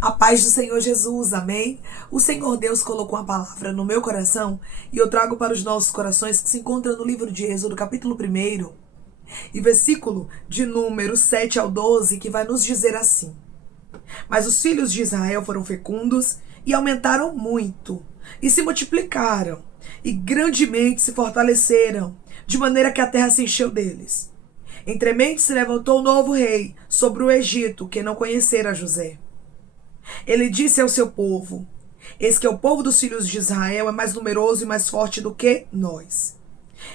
A paz do Senhor Jesus, amém? O Senhor Deus colocou uma palavra no meu coração e eu trago para os nossos corações que se encontra no livro de Êxodo, capítulo 1 e versículo de número 7 ao 12, que vai nos dizer assim: Mas os filhos de Israel foram fecundos e aumentaram muito, e se multiplicaram, e grandemente se fortaleceram, de maneira que a terra se encheu deles. Entremente se levantou um novo rei sobre o Egito, que não conhecera José. Ele disse ao seu povo: Eis que o povo dos filhos de Israel é mais numeroso e mais forte do que nós.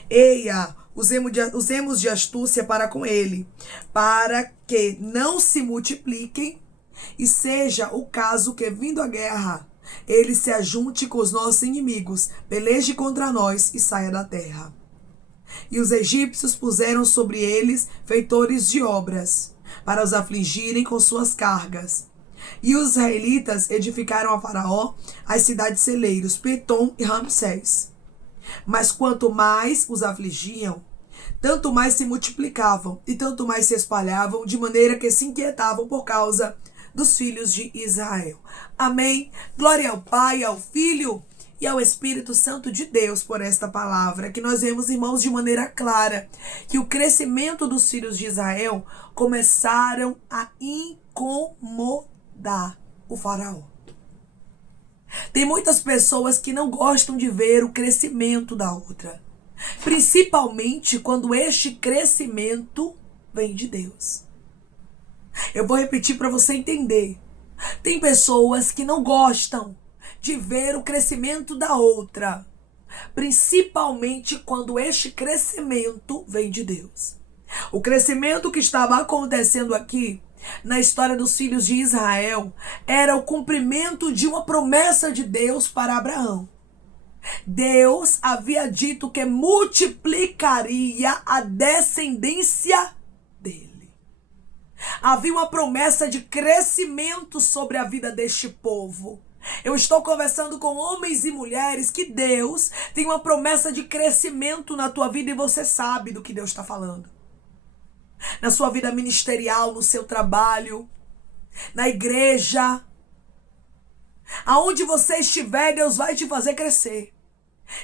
Eia, usemos de astúcia para com ele, para que não se multipliquem, e seja o caso que, vindo a guerra, ele se ajunte com os nossos inimigos, peleje contra nós e saia da terra. E os egípcios puseram sobre eles feitores de obras, para os afligirem com suas cargas. E os israelitas edificaram a Faraó as cidades celeiros, Pitom e Ramsés. Mas quanto mais os afligiam, tanto mais se multiplicavam e tanto mais se espalhavam, de maneira que se inquietavam por causa dos filhos de Israel. Amém. Glória ao Pai, ao Filho e ao Espírito Santo de Deus por esta palavra, que nós vemos, irmãos, de maneira clara, que o crescimento dos filhos de Israel começaram a incomodar o faraó. Tem muitas pessoas que não gostam de ver o crescimento da outra, principalmente quando este crescimento vem de Deus. Eu vou repetir para você entender. Tem pessoas que não gostam de ver o crescimento da outra, principalmente quando este crescimento vem de Deus. O crescimento que estava acontecendo aqui na história dos filhos de Israel era o cumprimento de uma promessa de Deus para Abraão. Deus havia dito que multiplicaria a descendência dele. Havia uma promessa de crescimento sobre a vida deste povo. Eu estou conversando com homens e mulheres que Deus tem uma promessa de crescimento na tua vida e você sabe do que Deus está falando. Na sua vida ministerial, no seu trabalho, na igreja. Aonde você estiver, Deus vai te fazer crescer.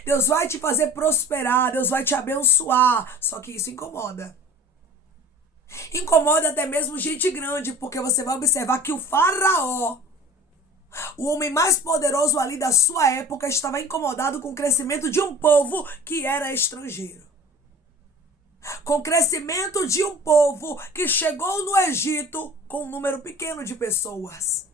Deus vai te fazer prosperar, Deus vai te abençoar. Só que isso incomoda. Incomoda até mesmo gente grande, porque você vai observar que o faraó, o homem mais poderoso ali da sua época, estava incomodado com o crescimento de um povo que era estrangeiro. Com o crescimento de um povo que chegou no Egito com um número pequeno de pessoas.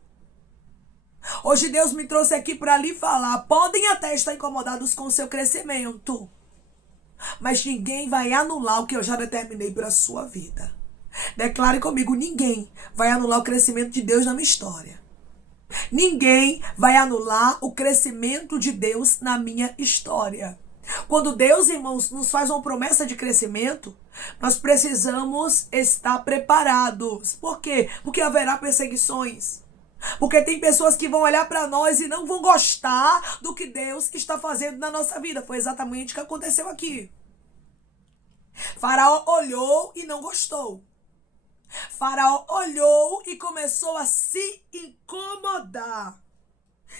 Hoje Deus me trouxe aqui para lhe falar, podem até estar incomodados com o seu crescimento, mas ninguém vai anular o que eu já determinei para a sua vida. Declare comigo, ninguém vai anular o crescimento de Deus na minha história. Ninguém vai anular o crescimento de Deus na minha história. Quando Deus, irmãos, nos faz uma promessa de crescimento, nós precisamos estar preparados. Por quê? Porque haverá perseguições. Porque tem pessoas que vão olhar para nós e não vão gostar do que Deus está fazendo na nossa vida. Foi exatamente o que aconteceu aqui. Faraó olhou e não gostou. Faraó olhou e começou a se incomodar.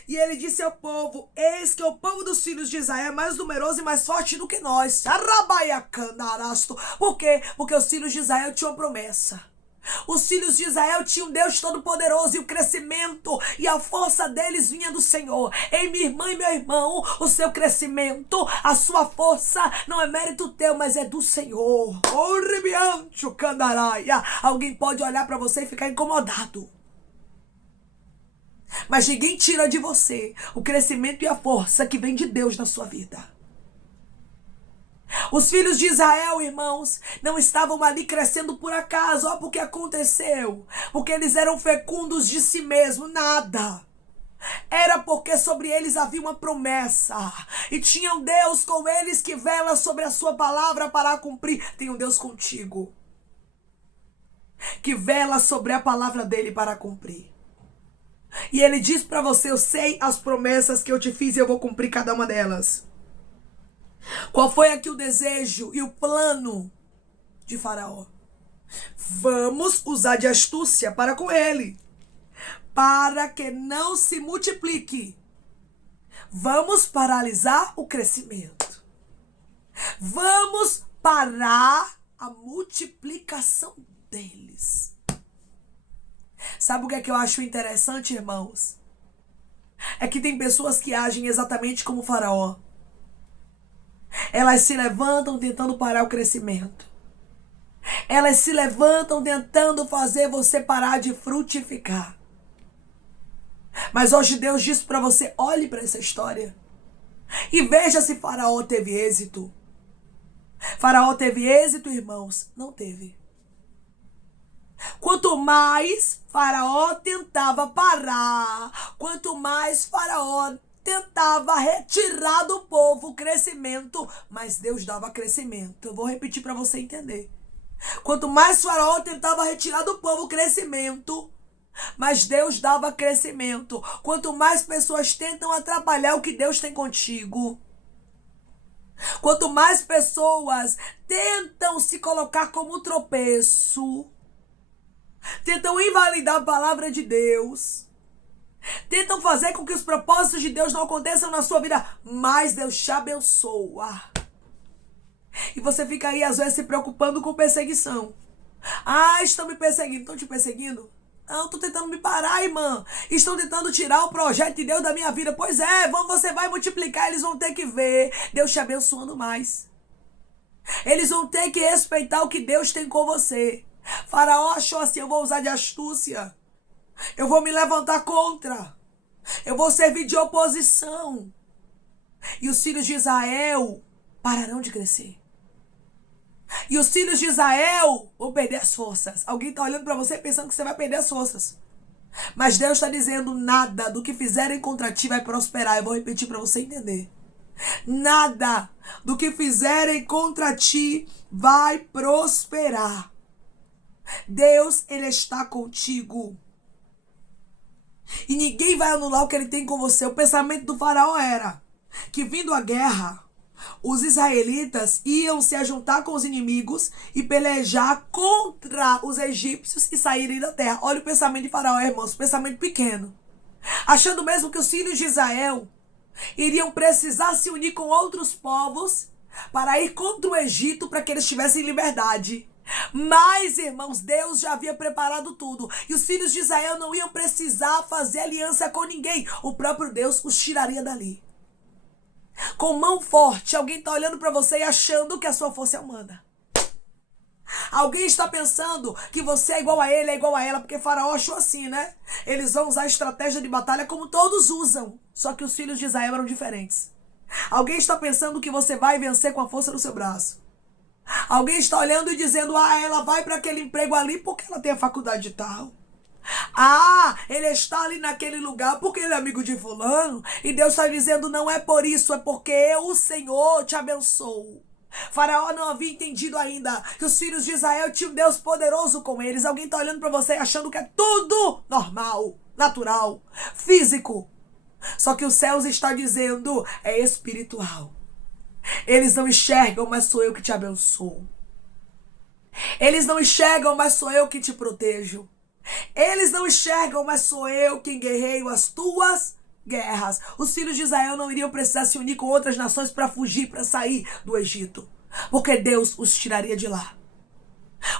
E ele disse ao povo: Eis que o povo dos filhos de Israel é mais numeroso e mais forte do que nós. Por quê? Porque os filhos de Israel tinham uma promessa. Os filhos de Israel tinham um Deus Todo-Poderoso e o crescimento e a força deles vinha do Senhor. Ei, minha irmã e meu irmão, o seu crescimento, a sua força não é mérito teu, mas é do Senhor. Alguém pode olhar para você e ficar incomodado, mas ninguém tira de você o crescimento e a força que vem de Deus na sua vida. Os filhos de Israel, irmãos, não estavam ali crescendo por acaso. Olha porque aconteceu. Porque eles eram fecundos de si mesmos. Nada. Era porque sobre eles havia uma promessa. E tinha um Deus com eles que vela sobre a sua palavra para a cumprir. Tem um Deus contigo que vela sobre a palavra dele para cumprir. E ele diz para você: eu sei as promessas que eu te fiz e eu vou cumprir cada uma delas. Qual foi aqui o desejo e o plano de Faraó? Vamos usar de astúcia para com ele, para que não se multiplique. Vamos paralisar o crescimento. Vamos parar a multiplicação deles. Sabe o que é que eu acho interessante, irmãos? É que tem pessoas que agem exatamente como o Faraó. Elas se levantam tentando parar o crescimento. Elas se levantam tentando fazer você parar de frutificar. Mas hoje Deus diz para você, olhe para essa história e veja se Faraó teve êxito. Faraó teve êxito, irmãos? Não teve. Quanto mais Faraó tentava parar, quanto mais Faraó tentava retirar do povo o crescimento, mas Deus dava crescimento. Eu vou repetir para você entender. Quanto mais Faraó tentava retirar do povo o crescimento, mas Deus dava crescimento. Quanto mais pessoas tentam atrapalhar o que Deus tem contigo, quanto mais pessoas tentam se colocar como tropeço, tentam invalidar a palavra de Deus, tentam fazer com que os propósitos de Deus não aconteçam na sua vida, mas Deus te abençoa. E você fica aí às vezes se preocupando com perseguição. Ah, estão me perseguindo. Estão te perseguindo? Não, estão tentando me parar, irmã. Estão tentando tirar o projeto de Deus da minha vida. Pois é, você vai multiplicar, eles vão ter que ver Deus te abençoando mais. Eles vão ter que respeitar o que Deus tem com você. Faraó achou assim, eu vou usar de astúcia. Eu vou me levantar contra. Eu vou servir de oposição. E os filhos de Israel pararão de crescer. E os filhos de Israel vão perder as forças. Alguém está olhando para você pensando que você vai perder as forças. Mas Deus está dizendo, nada do que fizerem contra ti vai prosperar. Eu vou repetir para você entender. Nada do que fizerem contra ti vai prosperar. Deus, Ele está contigo. E ninguém vai anular o que Ele tem com você. O pensamento do faraó era que, vindo a guerra, os israelitas iam se ajuntar com os inimigos e pelejar contra os egípcios e saírem da terra. Olha o pensamento de faraó, irmãos, pensamento pequeno. Achando mesmo que os filhos de Israel iriam precisar se unir com outros povos para ir contra o Egito para que eles tivessem liberdade. Mas, irmãos, Deus já havia preparado tudo. E os filhos de Israel não iam precisar fazer aliança com ninguém. O próprio Deus os tiraria dali. Com mão forte, alguém está olhando para você e achando que a sua força é humana. Alguém está pensando que você é igual a ele, é igual a ela, porque Faraó achou assim, né? Eles vão usar a estratégia de batalha como todos usam. Só que os filhos de Israel eram diferentes. Alguém está pensando que você vai vencer com a força do seu braço. Alguém está olhando e dizendo, ela vai para aquele emprego ali porque ela tem a faculdade tal. Ele está ali naquele lugar porque ele é amigo de fulano. E Deus está dizendo, não é por isso, é porque eu, o Senhor, te abençoo. Faraó não havia entendido ainda que os filhos de Israel tinham um Deus poderoso com eles. Alguém está olhando para você achando que é tudo normal, natural, físico. Só que os céus está dizendo, é espiritual. Eles não enxergam, mas sou eu que te abençoo. Eles não enxergam, mas sou eu que te protejo. Eles não enxergam, mas sou eu quem guerreio as tuas guerras. Os filhos de Israel não iriam precisar se unir com outras nações para fugir, para sair do Egito, porque Deus os tiraria de lá.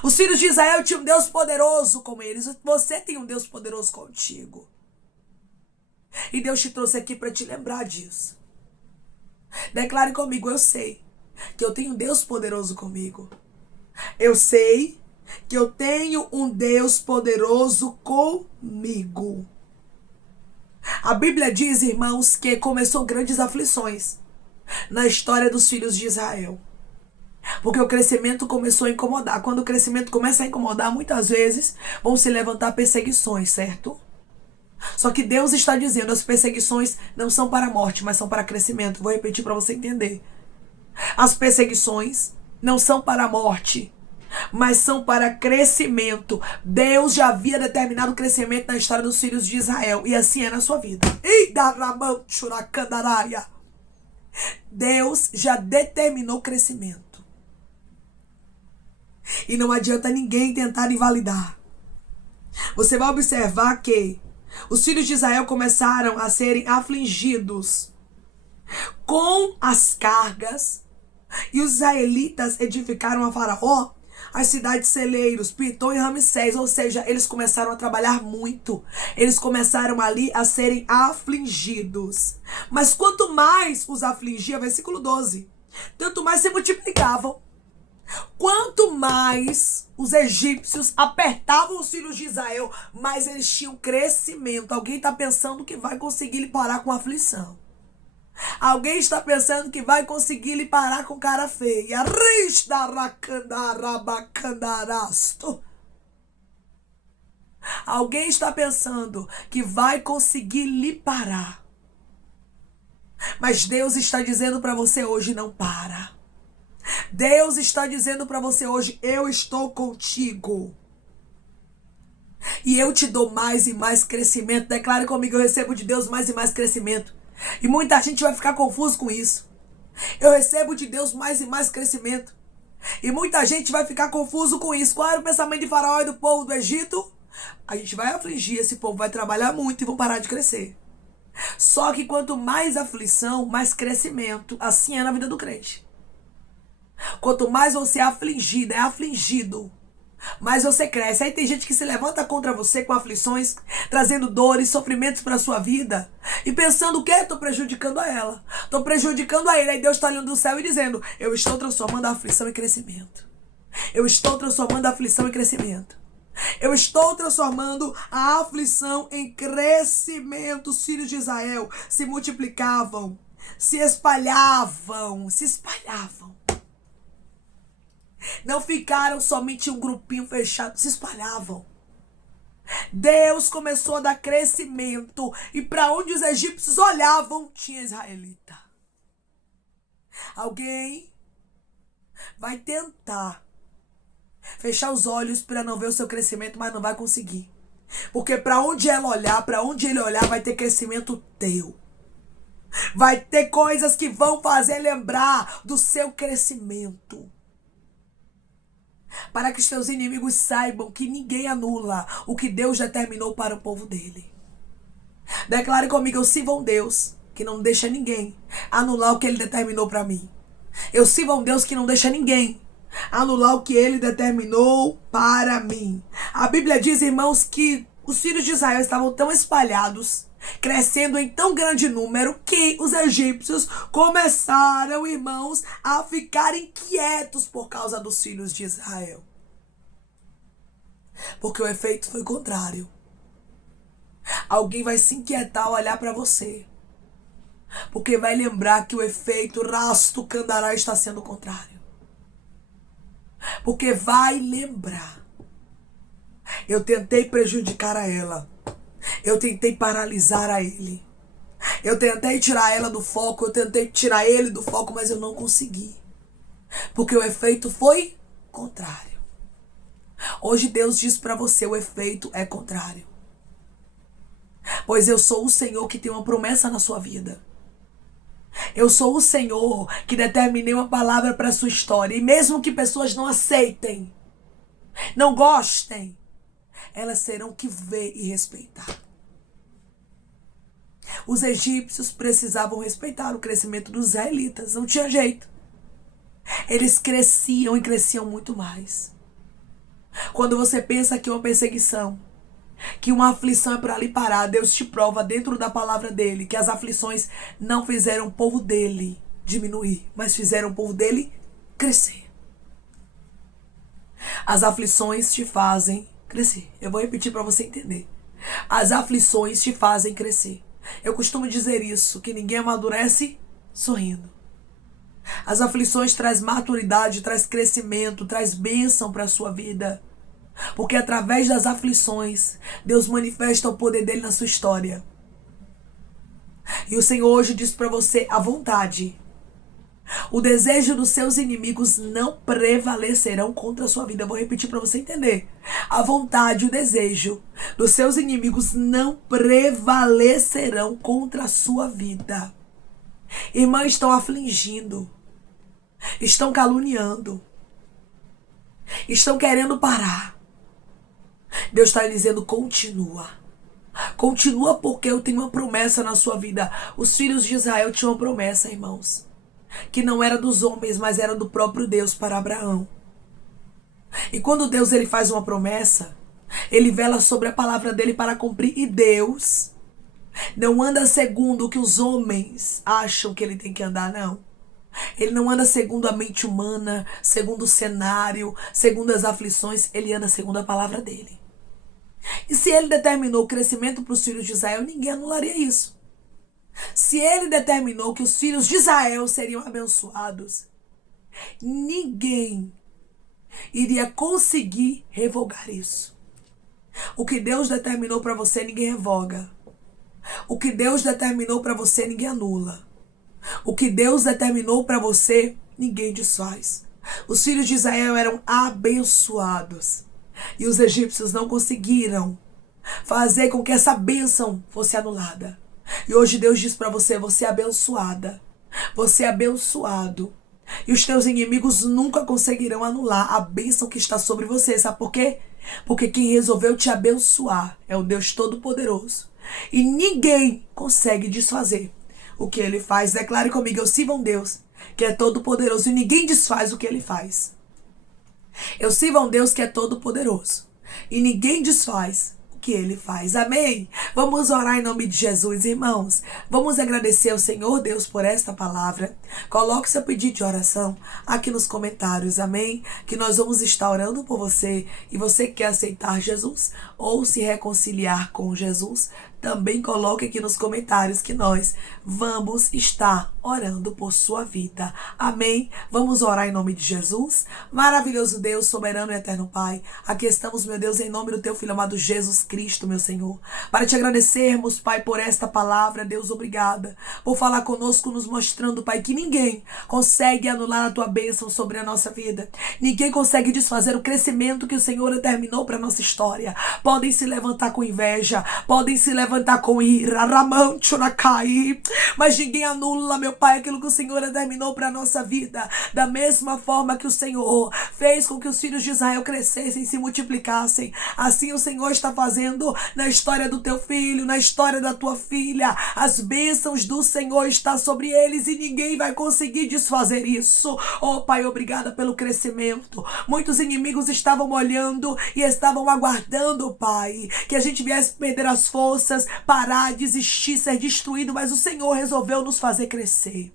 Os filhos de Israel tinham um Deus poderoso com eles. Você tem um Deus poderoso contigo. E Deus te trouxe aqui para te lembrar disso. Declare comigo, eu sei que eu tenho um Deus poderoso comigo. Eu sei que eu tenho um Deus poderoso comigo. A Bíblia diz, irmãos, que começou grandes aflições na história dos filhos de Israel. Porque o crescimento começou a incomodar. Quando o crescimento começa a incomodar, muitas vezes vão se levantar perseguições, certo? Só que Deus está dizendo, as perseguições não são para a morte, mas são para crescimento. Vou repetir para você entender. As perseguições não são para a morte, mas são para crescimento. Deus já havia determinado o crescimento na história dos filhos de Israel. E assim é na sua vida. Deus já determinou o crescimento. E não adianta ninguém tentar invalidar. Você vai observar que os filhos de Israel começaram a serem afligidos com as cargas, e os israelitas edificaram a Faraó as cidades celeiros, Pitom e Ramsés, ou seja, eles começaram a trabalhar muito, eles começaram ali a serem afligidos. Mas quanto mais os afligia, versículo 12, tanto mais se multiplicavam. Quanto mais os egípcios apertavam os filhos de Israel, mais eles tinham crescimento. Alguém está pensando que vai conseguir lhe parar com aflição. Alguém está pensando que vai conseguir lhe parar com cara feia. Alguém está pensando que vai conseguir lhe parar. Mas Deus está dizendo para você hoje, não para. Deus está dizendo para você hoje, eu estou contigo. E eu te dou mais e mais crescimento. Declare comigo, eu recebo de Deus mais e mais crescimento. E muita gente vai ficar confuso com isso. Eu recebo de Deus mais e mais crescimento. E muita gente vai ficar confuso com isso. Qual era o pensamento de Faraó e do povo do Egito? A gente vai afligir, esse povo vai trabalhar muito e vão parar de crescer. Só que quanto mais aflição, mais crescimento. Assim é na vida do crente. Quanto mais você é afligido, mais você cresce. Aí tem gente que se levanta contra você com aflições, trazendo dores, sofrimentos para a sua vida, e pensando o quê? Estou prejudicando a ela, estou prejudicando a ele. Aí Deus está olhando do céu e dizendo, eu estou transformando a aflição em crescimento. Eu estou transformando a aflição em crescimento. Eu estou transformando a aflição em crescimento. Os filhos de Israel se multiplicavam, se espalhavam. Não ficaram somente um grupinho fechado, se espalhavam. Deus começou a dar crescimento, e para onde os egípcios olhavam, tinha israelita. Alguém vai tentar fechar os olhos para não ver o seu crescimento, mas não vai conseguir. Porque para onde ela olhar, para onde ele olhar, vai ter crescimento teu. Vai ter coisas que vão fazer lembrar do seu crescimento. Para que os teus inimigos saibam que ninguém anula o que Deus determinou para o povo dele. Declare comigo, eu sirvo a um Deus que não deixa ninguém anular o que ele determinou para mim. Eu sirvo a um Deus que não deixa ninguém anular o que ele determinou para mim. A Bíblia diz, irmãos, que os filhos de Israel estavam tão espalhados, crescendo em tão grande número, que os egípcios começaram, irmãos, a ficar inquietos por causa dos filhos de Israel. Porque o efeito foi contrário. Alguém vai se inquietar ao olhar para você, porque vai lembrar que o efeito rasto candará está sendo contrário. Porque vai lembrar, eu tentei prejudicar a ela, eu tentei paralisar a ele, eu tentei tirar ela do foco, eu tentei tirar ele do foco, mas eu não consegui. Porque o efeito foi contrário. Hoje Deus diz para você, o efeito é contrário. Pois eu sou o Senhor que tem uma promessa na sua vida. Eu sou o Senhor que determinei uma palavra para a sua história. E mesmo que pessoas não aceitem, não gostem, elas terão que ver e respeitar. Os egípcios precisavam respeitar o crescimento dos israelitas. Não tinha jeito. Eles cresciam e cresciam muito mais. Quando você pensa que uma perseguição, que uma aflição é para lhe parar, Deus te prova dentro da palavra dele que as aflições não fizeram o povo dele diminuir, mas fizeram o povo dele crescer. As aflições te fazem crescer. Eu vou repetir para você entender. As aflições te fazem crescer. Eu costumo dizer isso, que ninguém amadurece sorrindo. As aflições traz maturidade, traz crescimento, traz bênção para a sua vida. Porque através das aflições, Deus manifesta o poder dele na sua história. E o Senhor hoje diz para você, a vontade, o desejo dos seus inimigos não prevalecerão contra a sua vida. Eu vou repetir para você entender. A vontade, o desejo dos seus inimigos não prevalecerão contra a sua vida. Irmãs, estão afligindo, estão caluniando, estão querendo parar. Deus está dizendo, continua. Continua, porque eu tenho uma promessa na sua vida. Os filhos de Israel tinham uma promessa, irmãos, que não era dos homens, mas era do próprio Deus para Abraão. E quando Deus ele faz uma promessa, ele vela sobre a palavra dele para cumprir. E Deus não anda segundo o que os homens acham que ele tem que andar, não. Ele não anda segundo a mente humana, segundo o cenário, segundo as aflições. Ele anda segundo a palavra dele. E se ele determinou o crescimento para os filhos de Israel, ninguém anularia isso. Se ele determinou que os filhos de Israel seriam abençoados, ninguém iria conseguir revogar isso. O que Deus determinou para você, ninguém revoga. O que Deus determinou para você, ninguém anula. O que Deus determinou para você, ninguém desfaz. Os filhos de Israel eram abençoados. E os egípcios não conseguiram fazer com que essa bênção fosse anulada. E hoje Deus diz para você, você é abençoada. Você é abençoado. E os teus inimigos nunca conseguirão anular a bênção que está sobre você. Sabe por quê? Porque quem resolveu te abençoar é o Deus Todo-Poderoso. E ninguém consegue desfazer o que ele faz. Declare comigo, eu sirvo a um Deus que é todo-poderoso e ninguém desfaz o que ele faz. Eu sirvo a um Deus que é todo-poderoso e ninguém desfaz o que ele faz. Amém? Vamos orar em nome de Jesus, irmãos. Vamos agradecer ao Senhor Deus por esta palavra. Coloque seu pedido de oração aqui nos comentários, amém? Que nós vamos estar orando por você. E você que quer aceitar Jesus ou se reconciliar com Jesus, também coloque aqui nos comentários que nós vamos estar orando por sua vida. Amém? Vamos orar em nome de Jesus. Maravilhoso Deus, soberano e eterno Pai. Aqui estamos, meu Deus, em nome do teu Filho amado Jesus Cristo, meu Senhor. Para te agradecermos, Pai, por esta palavra. Deus, obrigada por falar conosco, nos mostrando, Pai, que ninguém consegue anular a tua bênção sobre a nossa vida. Ninguém consegue desfazer o crescimento que o Senhor determinou para a nossa história. Podem se levantar com inveja, podem se levantar com ira, mas ninguém anula, meu Pai, aquilo que o Senhor determinou para a nossa vida. Da mesma forma que o Senhor fez com que os filhos de Israel crescessem e se multiplicassem, assim o Senhor está fazendo na história do teu filho, na história da tua filha. As bênçãos do Senhor estão sobre eles e ninguém vai conseguir desfazer isso. Oh Pai, obrigada pelo crescimento. Muitos inimigos estavam olhando e estavam aguardando, Pai, que a gente viesse perder as forças, parar, desistir, ser destruído, mas o Senhor resolveu nos fazer crescer.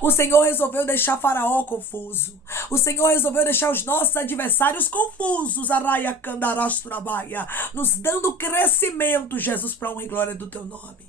O Senhor resolveu deixar Faraó confuso. O Senhor resolveu deixar os nossos adversários confusos, nos dando crescimento, Jesus, para a honra e glória do teu nome.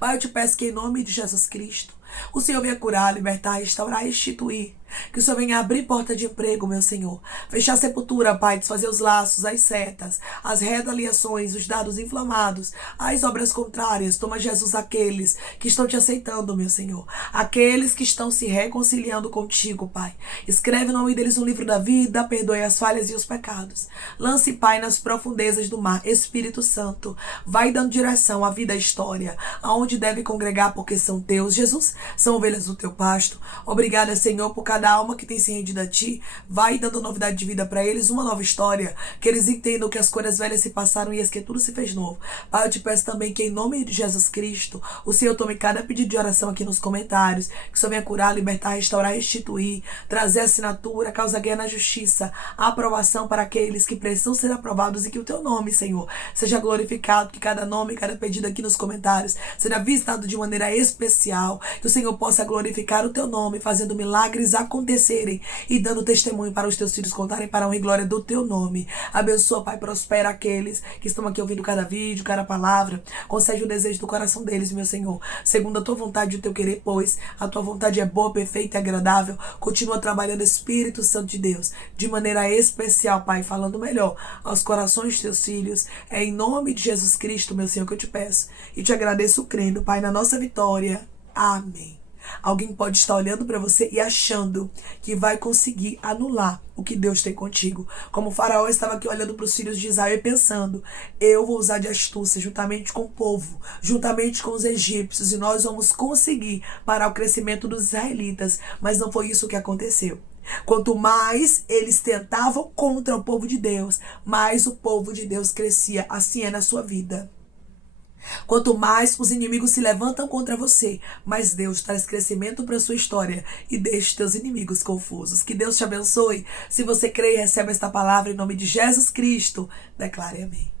Pai, eu te peço que em nome de Jesus Cristo, o Senhor venha curar, libertar, restaurar, restituir. Que o Senhor venha abrir porta de emprego, meu Senhor. Fechar a sepultura, Pai, desfazer os laços, as setas, as retaliações, os dados inflamados, as obras contrárias. Toma, Jesus, aqueles que estão te aceitando, meu Senhor. Aqueles que estão se reconciliando contigo, Pai. Escreve o nome deles no livro da vida, perdoe as falhas e os pecados. Lance, Pai, nas profundezas do mar. Espírito Santo, vai dando direção à vida, à história, aonde deve congregar, porque são teus, Jesus, são ovelhas do teu pasto. Obrigada, Senhor, por cada alma que tem se rendido a ti. Vai dando novidade de vida para eles, uma nova história, que eles entendam que as coisas velhas se passaram e que tudo se fez novo. Pai, eu te peço também que em nome de Jesus Cristo, o Senhor tome cada pedido de oração aqui nos comentários, que o Senhor venha curar, libertar, restaurar, restituir, trazer assinatura, causa guerra na justiça, a aprovação para aqueles que precisam ser aprovados e que o teu nome, Senhor, seja glorificado, que cada nome, cada pedido aqui nos comentários seja visitado de maneira especial, que o Senhor possa glorificar o teu nome, fazendo milagres acontecerem e dando testemunho para os teus filhos contarem para a honra e glória do teu nome. Abençoa, Pai, prospera aqueles que estão aqui ouvindo cada vídeo, cada palavra. Concede o desejo do coração deles, meu Senhor, segundo a tua vontade e o teu querer, pois a tua vontade é boa, perfeita e agradável. Continua trabalhando, Espírito Santo de Deus, de maneira especial, Pai, falando melhor aos corações dos teus filhos. É em nome de Jesus Cristo, meu Senhor, que eu te peço e te agradeço crendo, Pai, na nossa vitória. Amém. Alguém pode estar olhando para você e achando que vai conseguir anular o que Deus tem contigo. Como o Faraó estava aqui olhando para os filhos de Israel e pensando, eu vou usar de astúcia juntamente com o povo, juntamente com os egípcios, e nós vamos conseguir parar o crescimento dos israelitas. Mas não foi isso que aconteceu. Quanto mais eles tentavam contra o povo de Deus, mais o povo de Deus crescia. Assim é na sua vida. Quanto mais os inimigos se levantam contra você, mais Deus traz crescimento para sua história e deixa teus inimigos confusos. Que Deus te abençoe. Se você crê e recebe esta palavra em nome de Jesus Cristo, declare amém.